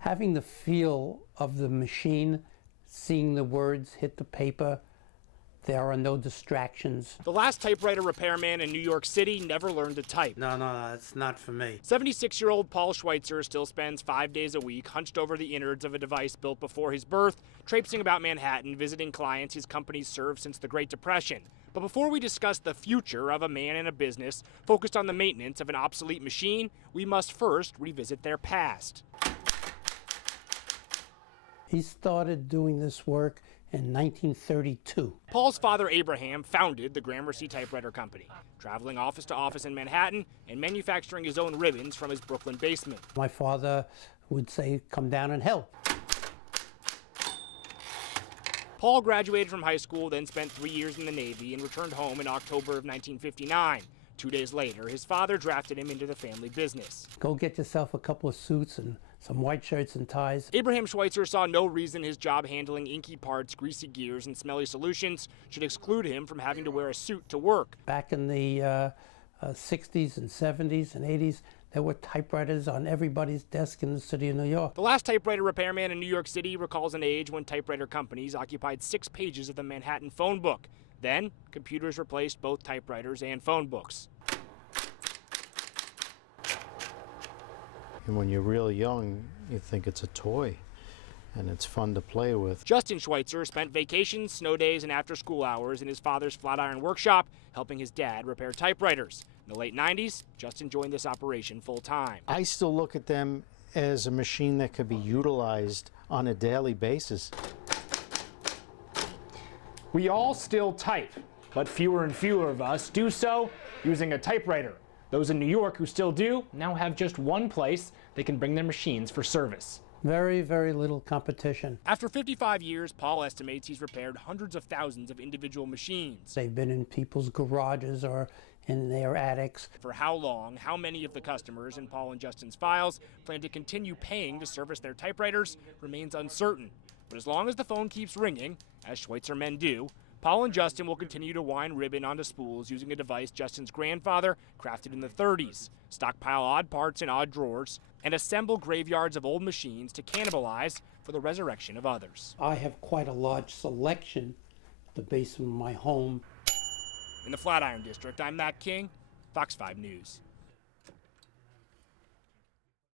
Having the feel of the machine, seeing the words hit the paper, there are no distractions. The last typewriter repairman in New York City never learned to type. No, it's not for me. 76-year-old Paul Schweitzer still spends 5 days a week hunched over the innards of a device built before his birth, traipsing about Manhattan, visiting clients his company's served since the Great Depression. But before we discuss the future of a man and a business focused on the maintenance of an obsolete machine, we must first revisit their past. He started doing this work in 1932. Paul's father, Abraham, founded the Gramercy Typewriter Company, traveling office to office in Manhattan and manufacturing his own ribbons from his Brooklyn basement. My father would say, "Come down and help." Paul graduated from high school, then spent 3 years in the Navy and returned home in October of 1959. 2 days later, his father drafted him into the family business. Go get yourself a couple of suits and some white shirts and ties. Abraham Schweitzer saw no reason his job handling inky parts, greasy gears, and smelly solutions should exclude him from having to wear a suit to work. Back in the 60s and 70s and 80s, there were typewriters on everybody's desk in the city of New York. The last typewriter repairman in New York City recalls an age when typewriter companies occupied 6 pages of the Manhattan phone book. Then, computers replaced both typewriters and phone books. And when you're really young, you think it's a toy, and it's fun to play with. Justin Schweitzer spent vacations, snow days, and after-school hours in his father's Flatiron workshop, helping his dad repair typewriters. In the late 90s, Justin joined this operation full-time. I still look at them as a machine that could be utilized on a daily basis. We all still type, but fewer and fewer of us do so using a typewriter. Those in New York who still do now have just one place they can bring their machines for service. Very, very little competition. After 55 years, Paul estimates he's repaired hundreds of thousands of individual machines. They've been in people's garages or in their attics. For how long, how many of the customers in Paul and Justin's files plan to continue paying to service their typewriters remains uncertain. But as long as the phone keeps ringing, as Schweitzer men do, Paul and Justin will continue to wind ribbon onto spools using a device Justin's grandfather crafted in the 30s, stockpile odd parts in odd drawers, and assemble graveyards of old machines to cannibalize for the resurrection of others. I have quite a large selection at the basement of my home. In the Flatiron District, I'm Matt King, Fox 5 News.